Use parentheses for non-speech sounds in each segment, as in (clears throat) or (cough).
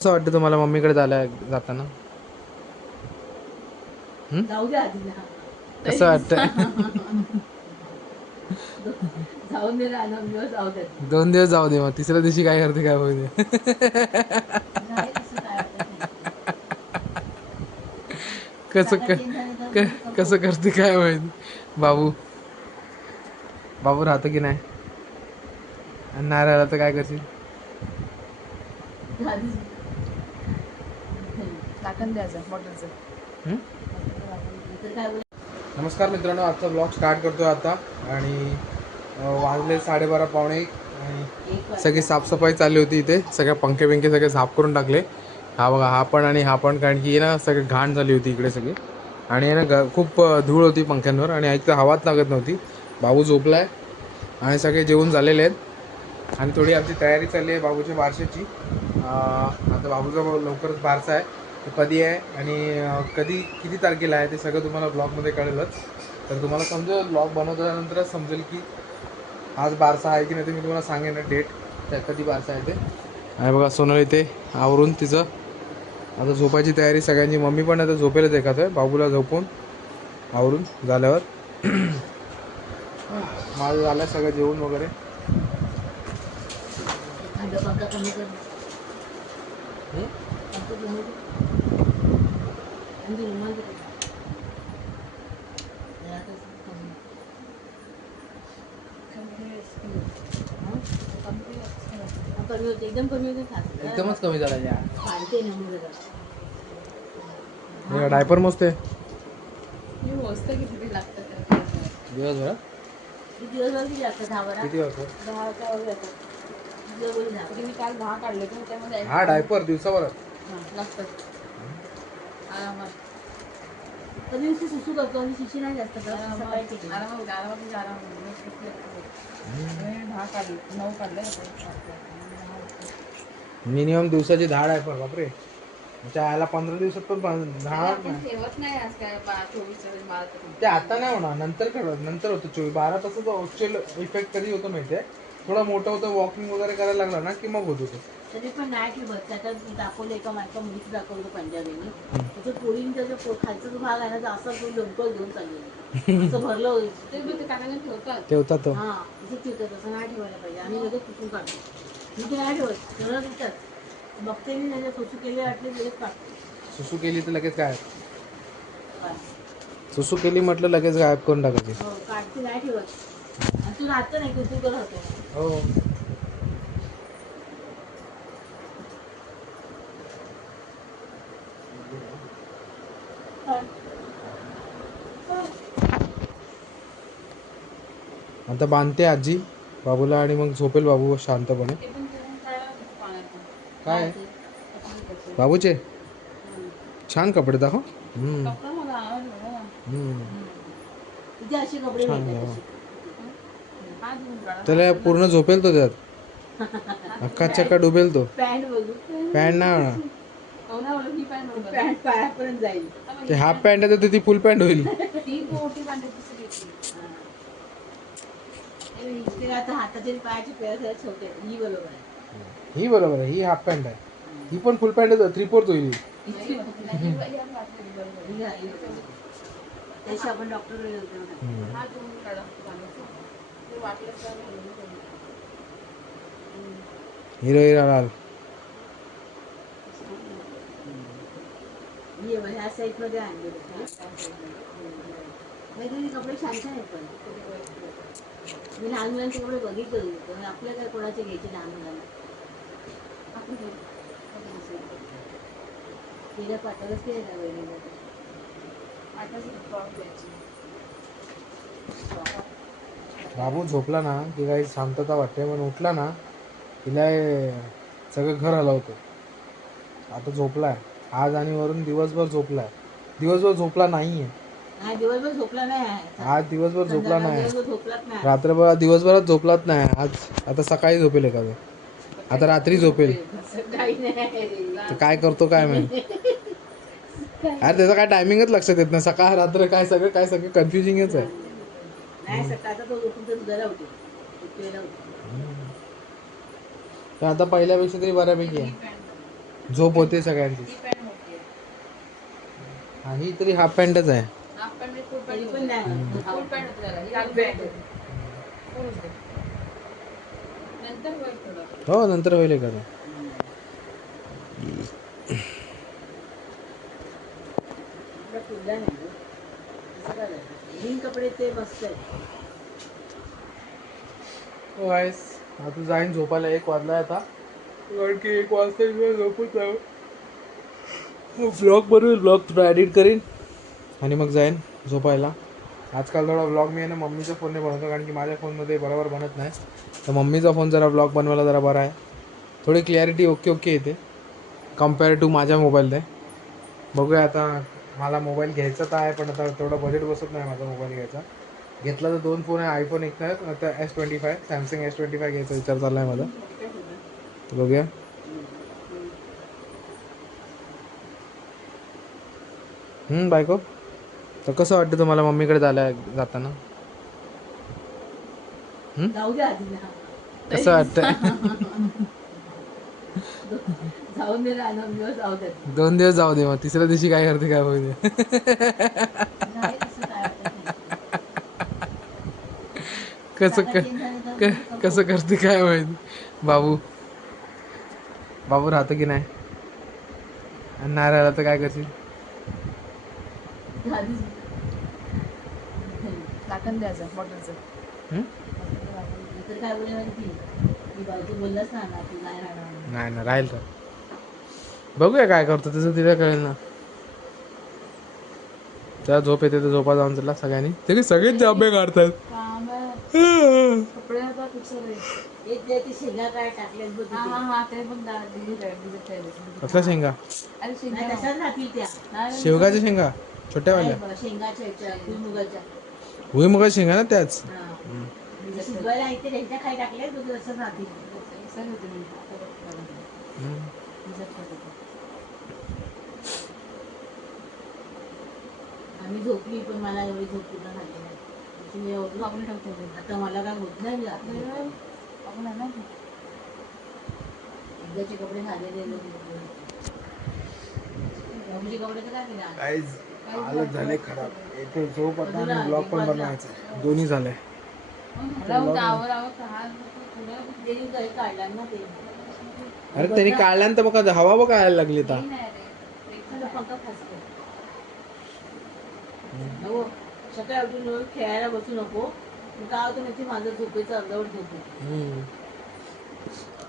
कसं वाटतं तुम्हाला मम्मीकडे जायला जाताना? जाऊ कसं वाटतं जाऊन दे ना नऊ दिवस जाऊ दे. दोन दिवस जाऊ दे मग. तिसऱ्या दिवशी काय करते काय होईल नाही तसं काय वाटत नाही. कसं क- क- कसं करते काय होईल बाबू. बाबू राहतो की नाही? आणि नाही राहिला तर काय करशील? आधीच वाटण द्यायचं बॉटलचं नमस्कार मित्रांनो आजचा ब्लॉग स्टार्ट करतोय आता. आणि वाजले साडेबारा पावणे आणि सगळी साफसफाई चालली होती इथे. सगळे पंखे बिंखे सगळे साफ करून टाकले. हा बघा हा पण आणि हा पण कारण की ना सगळे घाण झाली होती इकडे सगळी. आणि ना ग खूप धूळ होती पंख्यांवर. आणि एक हवाच लागत नव्हती. बाबू झोपलाय. आणि सगळे जेवून झालेले आहेत. आणि थोडी आमची तयारी चालली आहे बाबूच्या बारशाची. आता बाबूचा लवकरच बारसा आहे. तो कधी आहे आणि कधी किती तारखेला आहे ते सगळं तुम्हाला ब्लॉगमध्ये कळेलच. तर तुम्हाला समजेल ब्लॉग बनवल्यानंतरच समजेल की आज बारसा आहे की नाही ते मी तुम्हाला सांगेन ना डेट. त्या कधी बारसा आहे ते. आणि बघा सोनल इथे आवरून तिचं आता झोपायची तयारी सगळ्यांची. मम्मी पण आता झोपेलच एखाद. आहे बाबूला झोपून आवरून झाल्यावर. (clears throat) माझं झालं सगळं जेवण वगैरे. हं? पंखा कमी कर. आणि ते रुमाल दे. जरा तसं कमी. हं? हा, कमी होते एकदम कमी होते खास एकदमच कमी झाला या. डायपर मस्त आहे दिवसभर किती दिवसभर वाजता हा डायपर दिवसाभर हां लागतात कधी दिवशी सुसू करतो? आणि शिशी नाही जास्त मिनिमम दिवसाची दहा डायपर बापरे. त्या आला पंधरा दिवसात पण ठेवत नाही आज काय बारा चोवीस चोवीस बारा तरी ते आता नाही होणार नंतर करत नंतर होतं. चोवीस बारा तासाचा ऑक्चुअल इफेक्ट कधी होतो माहितीये? थोडा मोठं होतं वॉकिंग वगैरे करायला लागला ना की मग होत होतं. तरी पण नाही ठेवत त्याच्यात दाखवलं एका माझ्या मुलीचं दाखवलं पंजाबीने. त्याचं पोळींचा जो पो- खालचा जो भाग आहे ना तो असा तो लोंबकळ घेऊन चाललेला असं भरलं होईल ते पण ते काढायला ठेवतात. ठेवतात तो. हा तसं ठेवतं तसं नाही ठेवायला पाहिजे. आम्ही लगेच कुठून काढतो. मी ते नाही ठेवत. ठेवलं तिथंच. बघते मी त्याच्या सोसू केले वाटले लगेच काढतो. सुसू केली तर लगेच काय काय? सुसू केली म्हटलं लगेच गायब करून टाकायची. हो काढते नाही ठेवत. आणि तू राहतो नाही तू तू करत होतो हो. आता बांधते आजी बाबूला आणि मग झोपेल बाबू शांतपणे. काय? बाबूचे? छान कपडे दाखव. कपडे छान त्याला पूर्ण झोपेल तो त्यात. (laughs) अख्खा चक्का डुबेल तो. पॅन्ट हो ना ही ते हाफ पॅन्ट आहे तर ती फुल पॅन्ट होईल (laughs) ती मोठी पॅन्ट दुसरी घेतली हा. इथे आता हाताचे पायाचे पेर जरा छोटे. ही बरोबर आहे. ही बरोबर आहे ही हाफ पॅन्ट आहे. ही पण फुल पॅन्ट थ्री फोर्थ होईल. ही आहे. त्याशी आपण डॉक्टर हम्म. हात धुवून काढा. पाण्यातून. ते वाटलंच तर घालून ठेवलं. हिरो हिरा लाल. ही ह्या साईडमध्ये आणलेले वेगवेगळे कपडे छान छान आहेत पण. मी लहान मुलांचे कपडे बघितले होते पण आपल्या काय कोणाचे घ्यायचे लहान मुलांना? आपण घेऊ. तिला पाठवलंच केलं का वहिनीला बाबू झोपला ना की काही शांतता वाटते म्हणून उठला ना तिला सगळं घर हलवतो. आता झोपलाय. आज आणि वरून दिवसभर झोपलाय. दिवसभर झोपला नाहीये. दिवसभर झोपला नाही. आहे. आज दिवसभर झोपला नाही. रात्रभर दिवसभरात झोपलाच नाही. आज आता सकाळी झोपेल एखादं. आता रात्री झोपेल. तर काय करतो काय माहिती? अरे त्याचं काय टायमिंगच लक्षात येत नाही. सकाळ रात्र काय सगळं काय सगळं कन्फ्युजिंगच आहे. आता पहिल्यापेक्षा तरी बऱ्यापैकी आहे. झोप होते सगळ्यांची. हा, ही तरी हाफ पॅन्टच आहे. मी पॅन्ट पण नाही पॅन्ट होती त्याला ही पॅन्ट होती फुल होते नंतर होईल थोडं हो नंतर होईल एखादं आपल्या फुलला नाही ग्रीन कपडे ते मस्त आहे हो आता जाईन झोपायला एक वाजला आता. कारण की एक वाजता इकडे झोपत जाऊ. ब्लॉग बनवेल ब्लॉग थोडा एडिट करीन. आणि मग जाईन झोपायला. आजकाल थोडा ब्लॉग मी आहे ना मम्मीचा फोनने बनवतो कारण की माझ्या फोनमध्ये बरोबर बनत नाही. तर मम्मीचा फोन जरा ब्लॉग बनवायला जरा बरा आहे. थोडी क्लॅरिटी ओके ओके येते कंपेअर टू माझ्या मोबाईलने बघूया आता मला मोबाईल घ्यायचा तर आहे पण आता तेवढं बजेट बसत नाही माझा मोबाईल घ्यायचा. घेतला तर दोन फोन आहे आयफोन एक आहे आता S twenty five Samsung S twenty five घ्यायचा विचार चालला आहे माझा बघूया. बायको? तर कसं वाटतं तुम्हाला मम्मीकडे जायला जाताना? कसं वाटतं (laughs) दोन दिवस जाऊ दे. मग तिसऱ्या दिवशी काय करते काय नाही. (laughs) कसं कसं करते काय माहिती बाबू. बाबू राहतो की नाही? आणि नाही राहिला तर काय करशील? द्यायचं बॉटलचं काय बोललास ना नाही ना राहील तर. बघूया काय करतो त्याचं तिला कळेल ना. त्याला झोप येते तर झोपा जाऊन चला सगळ्यांनी. तरी सगळेच जाबे काढतात? हे हा तिथे. हा हा. कसला शेंगा? त्या. शेवगाच्या शेंगा? छोट्यावाल्या शेंगाच्या ह्याच्या भुईमुगाच्या भुई मुगा शेंगा ना त्याच. म्हणजे शिजवायला आहे ते त्यांच्या खाली टाकल्यात बघ तसंच राहतील सर होते मी. आता बघ, बघ. हम्म. भिजत ठेवली. आम्ही झोपली पण मला एवढी झोप पूर्ण झाली नाही तुम्ही एवढं आपण ठेवतो ते. आता मला काय होत नाही रात्री. नाही, आपण आहे ना ते. एकदाचे कपडे झालेले बाबूचे कपडे तर काय केले हालत झाले खराब. एक तर झोप आता आणि ब्लॉग पण बनवायचा आहे. दोन्ही झालंय. हा अरे त्यांनी काढल्यानंतर बघा हवा बघा यायला लागली आता. सकाळी उठून रोज खेळायला बसू नको. काय होतं माझं झोपेचं अर्धवट झोप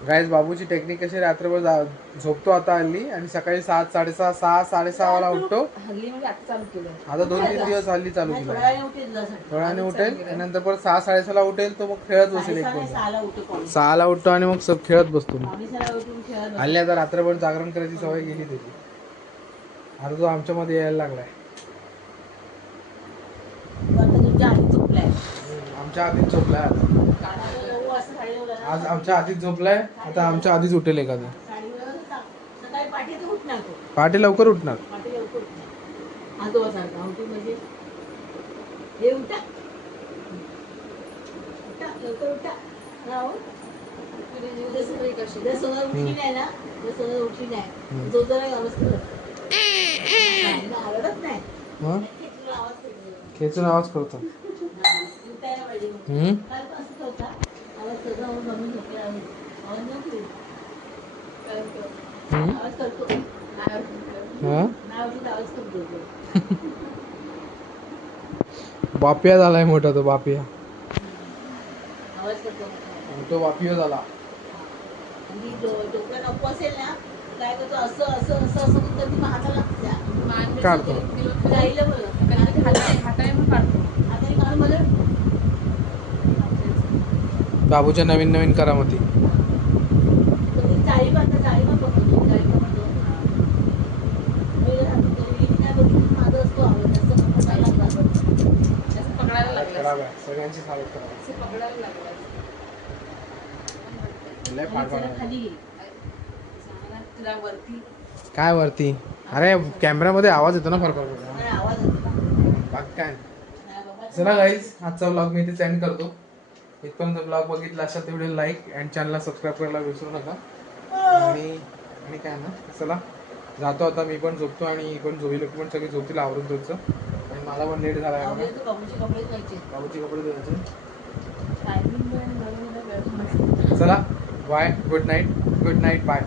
गाईज बाबूची टेक्निक कशी रात्रभर झोपतो आता हल्ली आणि सकाळी सात साडेसहा सहा साडेसहा वाला उठतो. हल्ली म्हणजे आता दोन तीन दिवस हल्ली चालू केला. थोड्याने उठेल नंतर परत सहा साडेसहाला उठेल तो मग खेळत बसेल एक सहाला उठतो आणि मग सब खेळत बसतो. हल्ली आता रात्रभर जागरण करायची सवय गेली त्याची. आता तो आमच्यामध्ये यायला लागलाय. आमच्या आधीच झोपलाय आता नऊ वाजता साडेनऊला ना. आज आमच्या आधीच झोपलाय. आता आमच्या आधीच उठेल एखादं. पहाटे लवकर उठणार. खेचून आवाज करतो. बापिया झालाय मोठा तो बापिया. तो बापिया झाला. आणि गेली. सांगा तुला वरती काय वरती? अरे कॅमेऱ्यामध्ये आवाज येतो ना फार येतो बाकी काय. चला गाईज आजचा ब्लॉग मी इथे सेंड करतो. इथपर्यंत ब्लॉग बघितला असेल तर व्हिडिओ लाईक अँड चॅनलला सबस्क्राईब करायला विसरू नका. आणि आणि काय ना चला. जातो आता मी पण झोपतो आणि पण झोपी लोक पण सगळे झोपतील आवरून तुमचं आणि मला पण लेट झाला आहे बाबूचे कपडे धुवायचे. चला. Bye good night good night bye